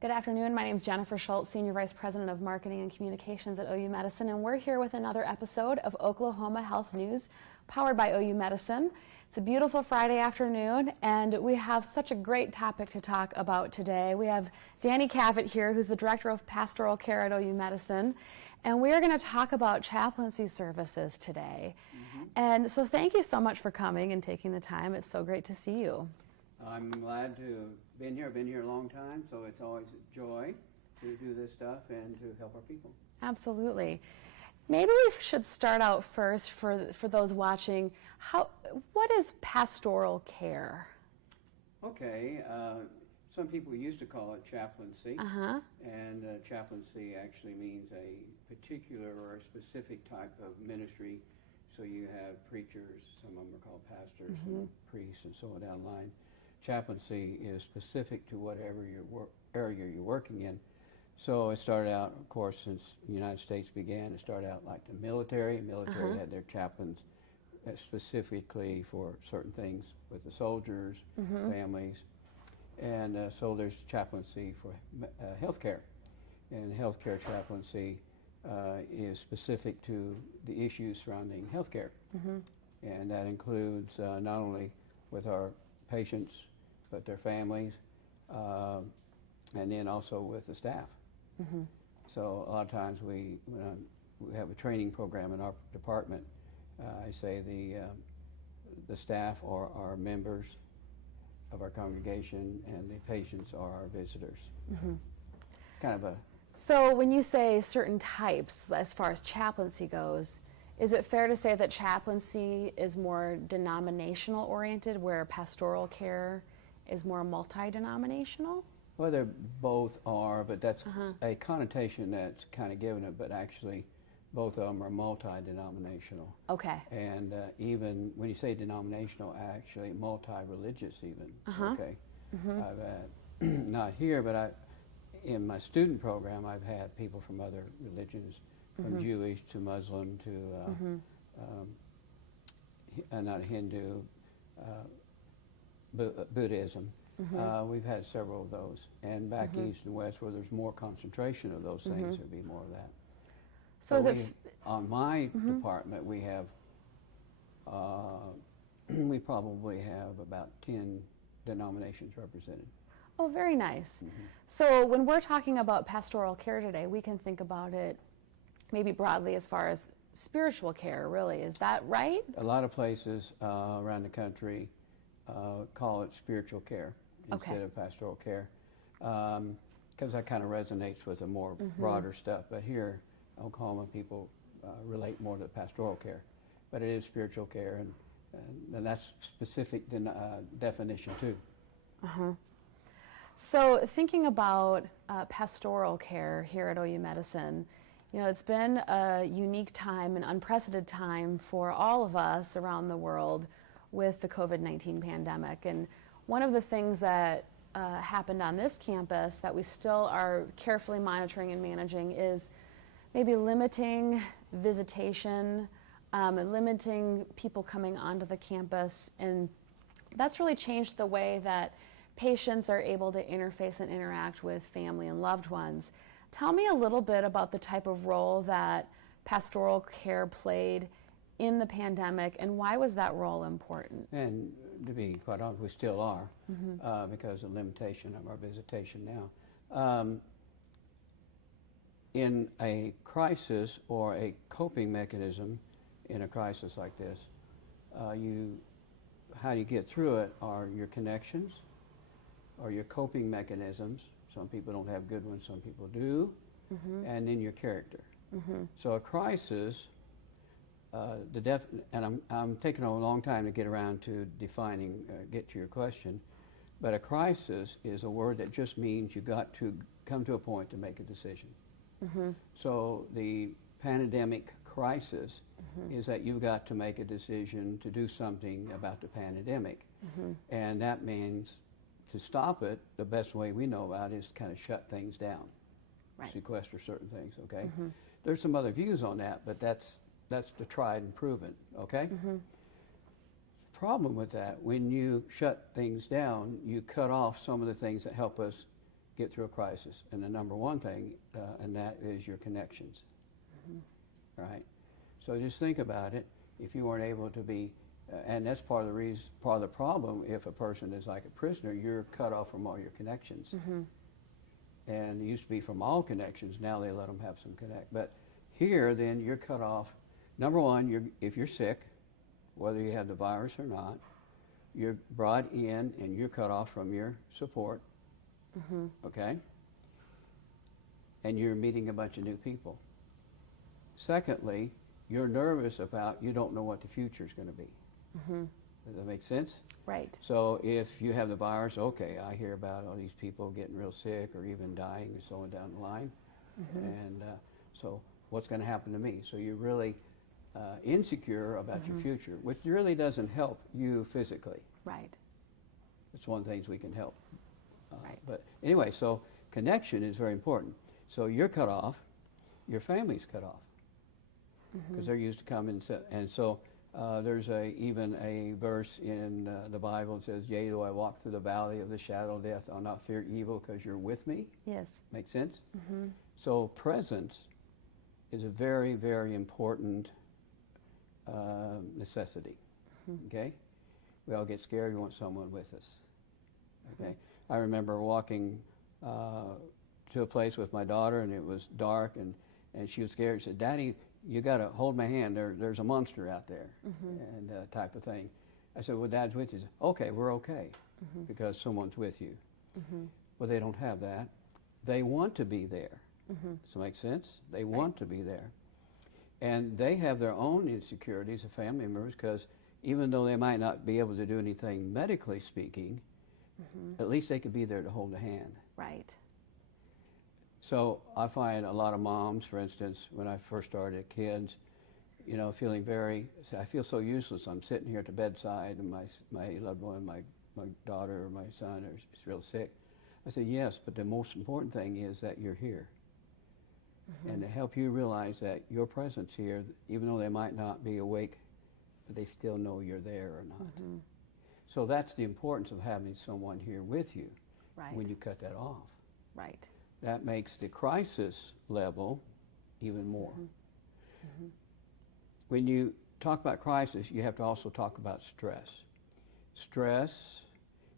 Good afternoon. My name is Jennifer Schultz, Senior Vice President of Marketing and Communications at OU Medicine, and we're here with another episode of Oklahoma Health News, powered by OU Medicine. It's a beautiful Friday afternoon, and we have such a great topic to talk about today. We have Danny Cavett here, who's the Director of Pastoral Care at OU Medicine, and we are going to talk about chaplaincy services today. And so thank you so much for coming and taking the time. It's so great to see you. I'm glad to have been here. I've been here a long time, so it's always a joy to do this stuff and to help our people. Absolutely. Maybe we should start out first for those watching. What is pastoral care? Okay. Some people used to call it chaplaincy. And chaplaincy actually means a particular or a specific type of ministry. So you have preachers, some of them are called pastors, and priests, and so on down the line. Chaplaincy is specific to whatever area you're working in. So it started out, of course, since the United States began, it started out like the military. The military had their chaplains specifically for certain things with the soldiers, families. And so there's chaplaincy for healthcare. And healthcare chaplaincy is specific to the issues surrounding healthcare. And that includes not only with our patients, but their families, and then also with the staff. So a lot of times we have a training program in our department. I say the staff are our members of our congregation, and the patients are our visitors. It's kind of a... So when you say certain types, as far as chaplaincy goes, is it fair to say that chaplaincy is more denominational oriented, where pastoral care is more multi-denominational? Well, they both are, but that's a connotation that's kind of given it, but actually both of them are multi-denominational. Okay. And even when you say denominational, actually multi-religious even. Okay. I've had, not here, but in my student program, I've had people from other religions, from Jewish to Muslim to not Hindu, Buddhism. We've had several of those. And back east and west, where there's more concentration of those things, there'd be more of that. So on my department, we have, we probably have about 10 denominations represented. Oh, very nice. So when we're talking about pastoral care today, we can think about it maybe broadly as far as spiritual care, really. Is that right? A lot of places around the country call it spiritual care instead of pastoral care, because that kind of resonates with the more broader stuff. But here in Oklahoma, people relate more to pastoral care. But it is spiritual care, and that's specific definition too. So thinking about pastoral care here at OU Medicine, you know, it's been a unique time, an unprecedented time for all of us around the world with the COVID-19 pandemic. And one of the things that happened on this campus that we still are carefully monitoring and managing is maybe limiting visitation, limiting people coming onto the campus. And that's really changed the way that patients are able to interface and interact with family and loved ones. Tell me a little bit about the type of role that pastoral care played in the pandemic, and why was that role important? And to be quite honest, we still are, because of the limitation of our visitation now. In a crisis or a coping mechanism in a crisis like this, how you get through it are your connections, or your coping mechanisms. Some people don't have good ones, some people do, and then your character. So a crisis, and I'm taking a long time to get around to defining, get to your question, but a crisis is a word that just means you got to come to a point to make a decision. So the pandemic crisis is that you've got to make a decision to do something about the pandemic. And that means to stop it, the best way we know about is to kind of shut things down, sequester certain things, okay? There's some other views on that, but that's the tried and proven, okay? Problem with that, when you shut things down, you cut off some of the things that help us get through a crisis. And the number one thing, and that is your connections. Right? So just think about it. If you weren't able to be, and that's part of the problem. If a person is like a prisoner, you're cut off from all your connections. And it used to be from all connections. Now they let them have some connect. But here, then, you're cut off. Number one, if you're sick, whether you have the virus or not, you're brought in and you're cut off from your support. Okay? And you're meeting a bunch of new people. Secondly, you're nervous about, you don't know what the future is going to be. Does that make sense? Right. So if you have the virus, okay, I hear about all these people getting real sick or even dying and so on down the line. And so what's going to happen to me? So you're really insecure about your future, which really doesn't help you physically. Right. It's one of the things we can help. Right. But anyway, so connection is very important. So you're cut off, your family's cut off, because they're used to coming. And so there's even a verse in the Bible that says, yea, though I walk through the valley of the shadow of death, I'll not fear evil because you're with me. Yes. Make sense? So presence is a very, very important necessity. Okay? We all get scared. We want someone with us. Okay? I remember walking to a place with my daughter, and it was dark, and she was scared. She said, Daddy, you got to hold my hand. There's a monster out there, and type of thing. I said, well, Dad's with you. He said, okay, we're okay, because someone's with you. Well, they don't have that. They want to be there. Does that make sense? They want to be there. And they have their own insecurities of family members, because even though they might not be able to do anything medically speaking, at least they could be there to hold a hand. Right. So I find a lot of moms, for instance, when I first started kids, you know, feeling I feel so useless. I'm sitting here at the bedside, and my loved one, my daughter or my son is real sick. I said, yes, but the most important thing is that you're here. And to help you realize that your presence here, even though they might not be awake, but they still know you're there or not. So that's the importance of having someone here with you when you cut that off. Right. That makes the crisis level even more. When you talk about crisis, you have to also talk about stress. Stress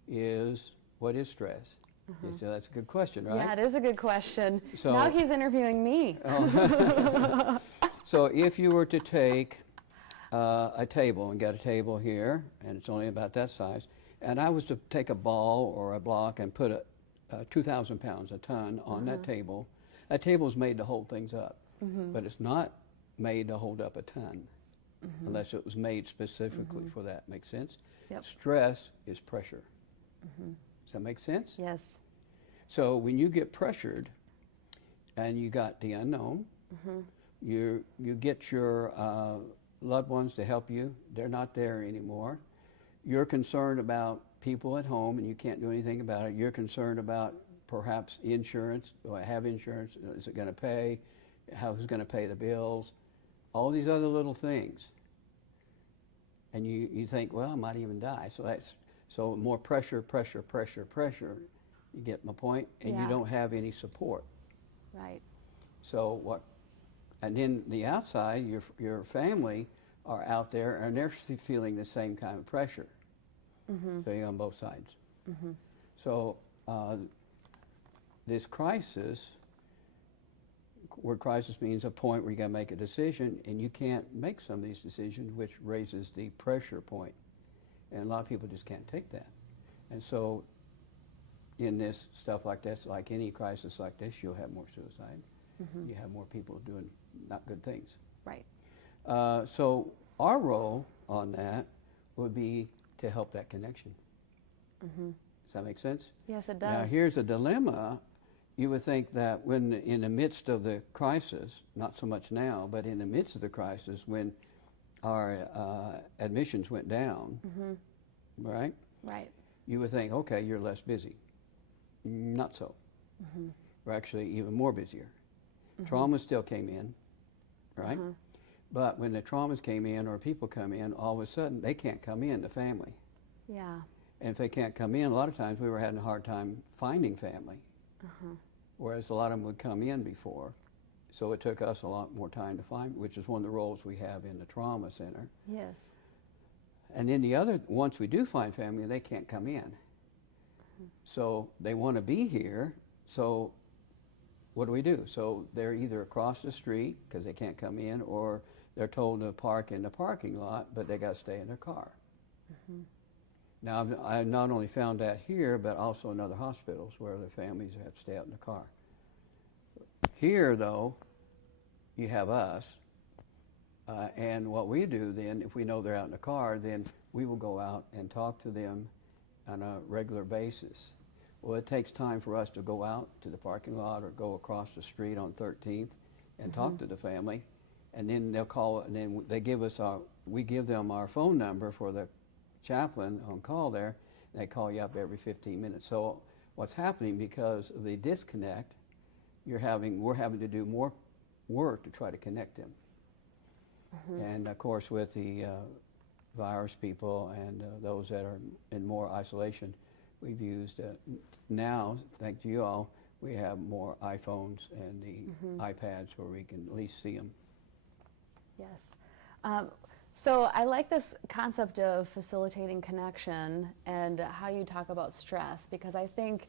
is, what is stress? You say, that's a good question, right? Yeah, it is a good question. So, now he's interviewing me. So if you were to take a table and get a table here, and it's only about that size, and I was to take a ball or a block and put 2,000 pounds, a ton, on that table is made to hold things up. But it's not made to hold up a ton unless it was made specifically for that. Make sense? Yep. Stress is pressure. Does that make sense? Yes. So when you get pressured and you got the unknown, you get your loved ones to help you. They're not there anymore. You're concerned about people at home and you can't do anything about it. You're concerned about perhaps insurance. Do I have insurance? Is it going to pay? Who's going to pay the bills? All these other little things. And you think, well, I might even die. So more pressure. You get my point? And you don't have any support. Right. So and then the outside, your family are out there and they're feeling the same kind of pressure. So you're on both sides. So this crisis, word crisis means a point where you got to make a decision, and you can't make some of these decisions, which raises the pressure point. And a lot of people just can't take that. And so in this stuff like this, like any crisis like this, you'll have more suicide. You have more people doing not good things. Right. So our role on that would be to help that connection. Does that make sense? Yes, it does. Now here's a dilemma. You would think that when in the midst of the crisis, not so much now, but in the midst of the crisis, when our admissions went down, right? Right. You would think, okay, you're less busy. Not so. We're actually even more busier. Trauma still came in, right? But when the traumas came in or people come in, all of a sudden they can't come in, the family. Yeah. And if they can't come in, a lot of times we were having a hard time finding family. whereas a lot of them would come in before. So it took us a lot more time to find, which is one of the roles we have in the trauma center. Yes. And then the other, once we do find family, they can't come in. So they want to be here, so what do? So they're either across the street because they can't come in, or they're told to park in the parking lot, but they got to stay in their car. Now, I've not only found that here, but also in other hospitals where the families have to stay out in the car. Here, though, you have us, and what we do then, if we know they're out in the car, then we will go out and talk to them on a regular basis. Well, it takes time for us to go out to the parking lot or go across the street on 13th and talk to the family, and then they'll call, and then they give us we give them our phone number for the chaplain on call there, and they call you up every 15 minutes. So what's happening, because of the disconnect, we're having to do more work to try to connect them. And of course, with the virus people and those that are in more isolation, we've used now, thanks to you all, we have more iPhones and the iPads where we can at least see them. Yes. So I like this concept of facilitating connection and how you talk about stress, because I think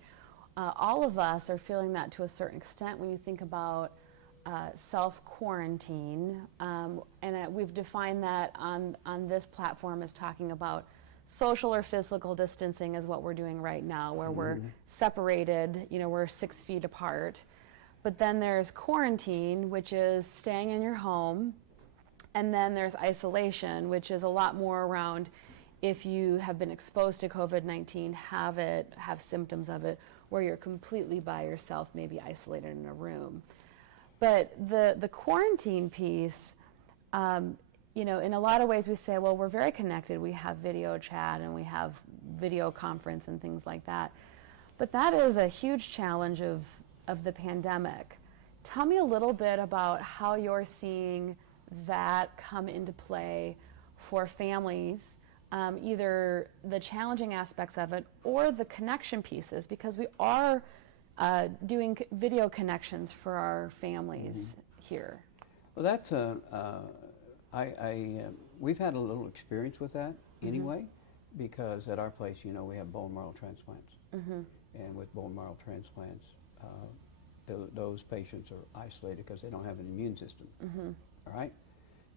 all of us are feeling that to a certain extent when you think about self-quarantine. And we've defined that on this platform as talking about social or physical distancing is what we're doing right now, where we're separated, we're 6 feet apart. But then there's quarantine, which is staying in your home. And then there's isolation, which is a lot more around if you have been exposed to COVID-19, have symptoms of it, where you're completely by yourself, maybe isolated in a room. But the quarantine piece, in a lot of ways we say, well, we're very connected. We have video chat and we have video conference and things like that. But that is a huge challenge of the pandemic. Tell me a little bit about how you're seeing that come into play for families, either the challenging aspects of it or the connection pieces, because we are doing video connections for our families here. Well, that's we've had a little experience with that anyway, because at our place, we have bone marrow transplants, and with bone marrow transplants, those patients are isolated because they don't have an immune system. All right?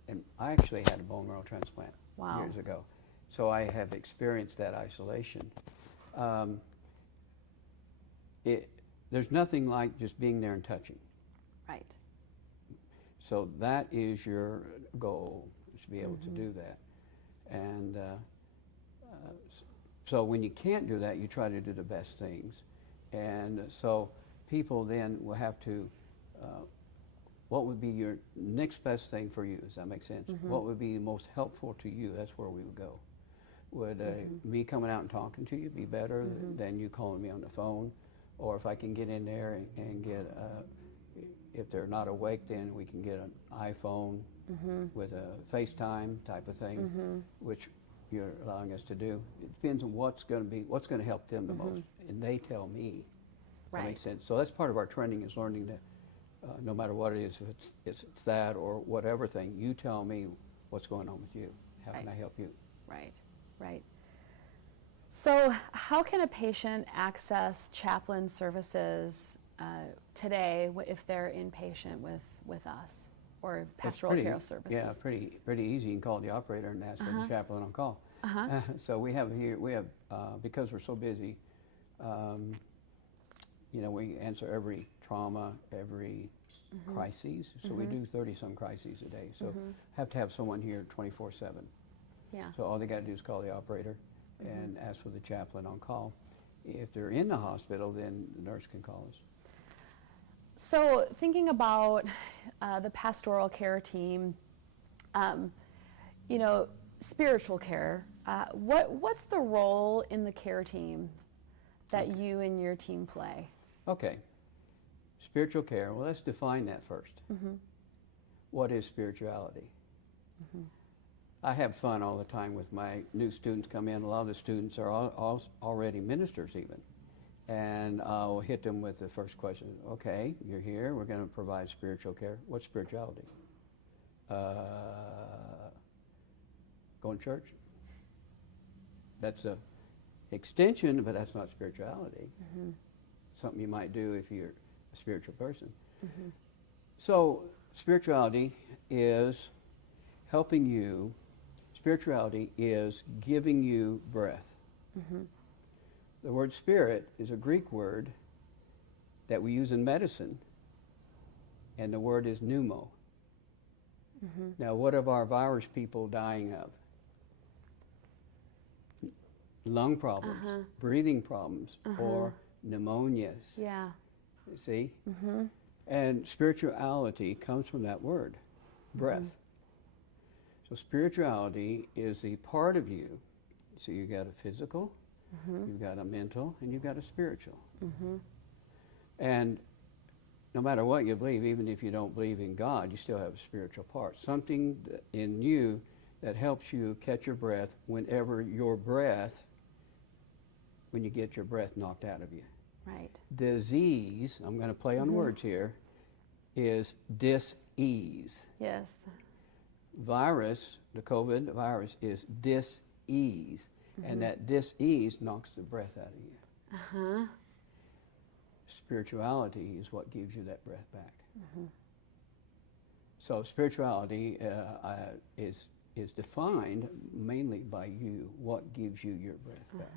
And I actually had a bone marrow transplant years ago. So I have experienced that isolation. There's nothing like just being there and touching. Right. So that is your goal, is to be able to do that. And so when you can't do that, you try to do the best things. And so people then will have to, what would be your next best thing for you? Does that make sense? What would be most helpful to you? That's where we would go. Would me coming out and talking to you be better than you calling me on the phone? Or if I can get in there and get, if they're not awake, then we can get an iPhone with a FaceTime type of thing, which you're allowing us to do. It depends on what's going to help them the most, and they tell me. Right. That makes sense. So that's part of our training, is learning that no matter what it is, if it's that or whatever thing, you tell me what's going on with you. How can I help you? Right, right. So how can a patient access chaplain services today if they're inpatient with us, or pastoral care services? Yeah, pretty easy. You can call the operator and ask for the chaplain on call. So we have because we're so busy, we answer every trauma, every crises. So we do 30-some crises a day. So have to have someone here 24/7. Yeah. So all they got to do is call the operator and ask for the chaplain on call. If they're in the hospital, then the nurse can call us. So thinking about the pastoral care team, spiritual care, what's the role in the care team that you and your team play? Okay. Spiritual care, well, let's define that first. What is spirituality? I have fun all the time with my new students come in. A lot of the students are already ministers even. And I'll hit them with the first question. Okay, you're here. We're going to provide spiritual care. What's spirituality? Going to church? That's a extension, but that's not spirituality. Mm-hmm. Something you might do if you're a spiritual person. Mm-hmm. So spirituality is helping you. Spirituality is giving you breath. Mm-hmm. The word spirit is a Greek word that we use in medicine, and the word is pneumo. Mm-hmm. Now, what are our virus people dying of? Lung problems, Uh-huh. breathing problems, Uh-huh. or pneumonias. Yeah. You see? Mm-hmm. And spirituality comes from that word, breath. Mm-hmm. So spirituality is a part of you. So you got a physical, Mm-hmm. you've got a mental, and you've got a spiritual. Mm-hmm. And no matter what you believe, even if you don't believe in God, you still have a spiritual part. Something in you that helps you catch your breath when you get your breath knocked out of you. Right. Disease, I'm going to play on words here, is dis-ease. Yes. Virus, the COVID virus, is dis-ease. And that dis-ease knocks the breath out of you. Uh-huh. Spirituality is what gives you that breath back. Mm-hmm. So spirituality is defined mainly by you, what gives you your breath back.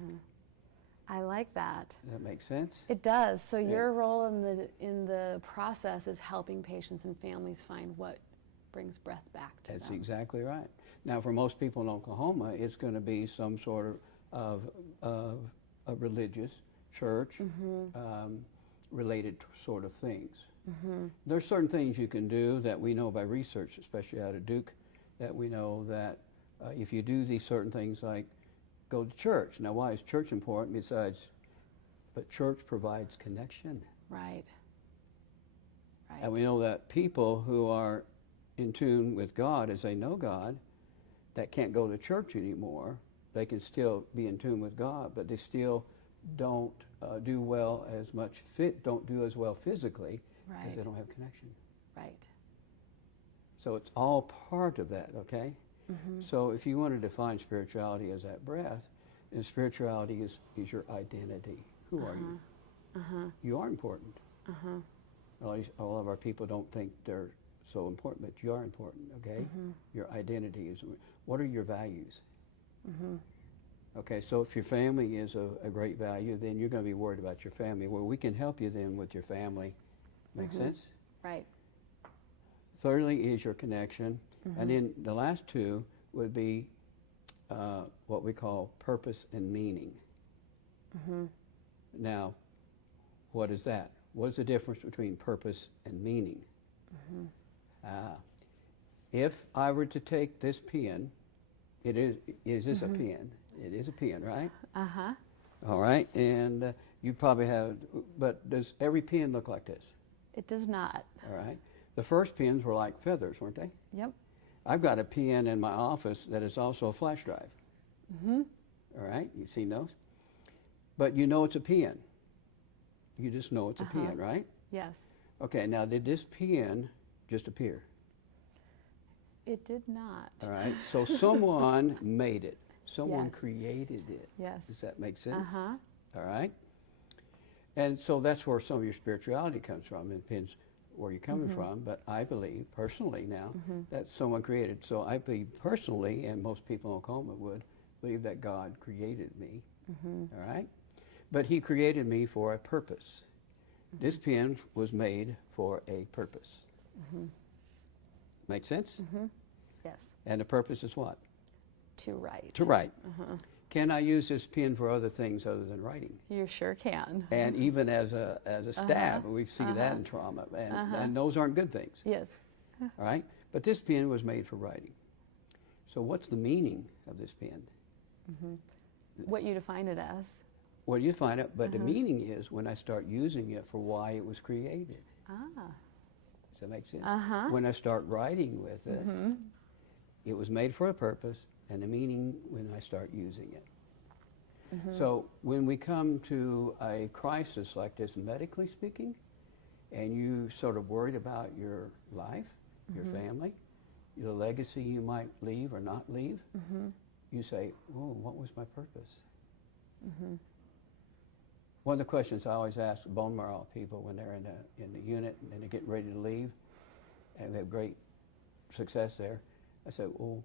I like that. Does that make sense? It does. So Yeah. your role in the process is helping patients and families find what brings breath back to That's them. exactly right. Now, for most people in Oklahoma, it's going to be some sort of a religious church related sort of things. Mm-hmm. There's certain things you can do that we know by research, especially out of Duke, that we know that if you do these certain things like go to church. Now, why is church important but church provides connection. Right. Right. And we know that people who are in tune with God, as they know God, that can't go to church anymore, they can still be in tune with God, but they still don't do well as much don't do as well physically because Right. they don't have connection. Right. So it's all part of that, okay? Mm-hmm. So if you want to define spirituality as that breath, then spirituality is your identity. Who are you? Uh-huh. You are important. Uh-huh. All of our people don't think they're so important, but you are important, okay? Your identity is, what are your values? Okay, so if your family is a great value, then you're going to be worried about your family. Well, we can help you then with your family. Make sense? Right. Thirdly is your connection. And then the last two would be what we call purpose and meaning. Now, what is that? What's the difference between purpose and meaning? If I were to take this pen, is this a pen? It is a pen, right? Uh-huh. All right, and you probably have, but does every pen look like this? It does not. All right. The first pens were like feathers, weren't they? Yep. I've got a pen in my office that is also a flash drive. All right, you've seen those? But you know it's a pen. You just know it's a pen, right? Yes. Okay, now did this pen just appear? It did not. All right, so someone made it. Someone Yes. created it. Yes. Does that make sense? Uh-huh. All right? And so that's where some of your spirituality comes from. It depends where you're coming from, but I believe personally now that someone created. So I believe personally, and most people in Oklahoma would believe that God created me. All right? But he created me for a purpose. This pen was made for a purpose. Make sense? Yes. And the purpose is what? To write. To write. Can I use this pen for other things other than writing? You sure can. And even as a stab, we see that in trauma, and those aren't good things. Yes. All right? But this pen was made for writing. So what's the meaning of this pen? What you define it as. Well, you find out, but the meaning is when I start using it for why it was created. Ah. Does that make sense? Uh-huh. When I start writing with it, it was made for a purpose, and the meaning when I start using it. So when we come to a crisis like this, medically speaking, and you sort of worried about your life, your family, the legacy you might leave or not leave, you say, oh, what was my purpose? One of the questions I always ask bone marrow people when they're in the unit and they're getting ready to leave, and they have great success there, I say, well,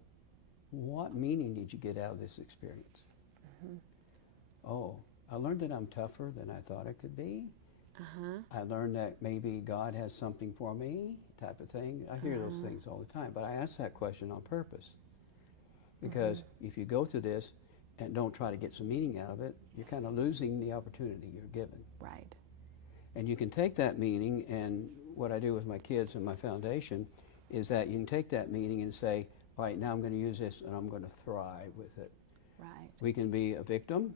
what meaning did you get out of this experience? Oh, I learned that I'm tougher than I thought I could be. I learned that maybe God has something for me, type of thing. I hear those things all the time, but I ask that question on purpose. Because if you go through this and don't try to get some meaning out of it, you're kind of losing the opportunity you're given. Right. And you can take that meaning, and what I do with my kids and my foundation is that you can take that meaning and say, all right, now I'm going to use this and I'm going to thrive with it. Right. We can be a victim,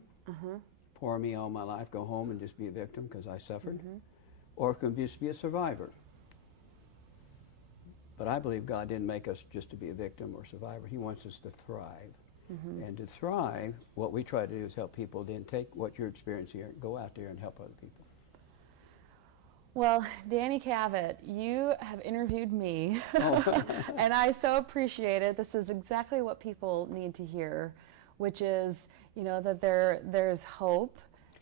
poor me all my life, go home and just be a victim because I suffered, or it can just be a survivor. But I believe God didn't make us just to be a victim or survivor. He wants us to thrive. And to thrive, what we try to do is help people then take what you're experiencing here and go out there and help other people. Well, Danny Cavett, you have interviewed me, and I so appreciate it. This is exactly what people need to hear, which is, you know, that there's hope.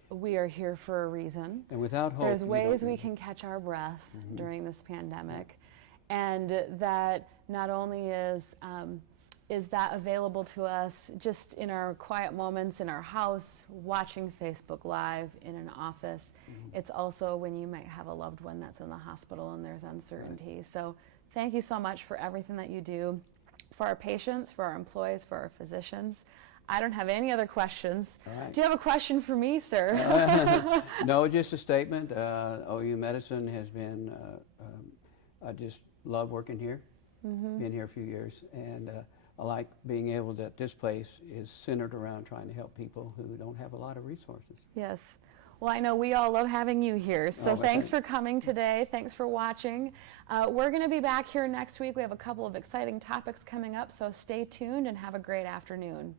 We are here for a reason. And without hope, there's ways we can catch our breath during this pandemic, and that not only is that available to us just in our quiet moments in our house, watching Facebook Live in an office. It's also when you might have a loved one that's in the hospital and there's uncertainty. So thank you so much for everything that you do for our patients, for our employees, for our physicians. I don't have any other questions. Right. Do you have a question for me, sir? No, just a statement. OU Medicine has been, I just love working here. Been here a few years, and I like being able that this place is centered around trying to help people who don't have a lot of resources. Yes. Well, I know we all love having you here, so thanks for coming today. Thanks for watching. We're going to be back here next week. We have a couple of exciting topics coming up, so stay tuned and have a great afternoon.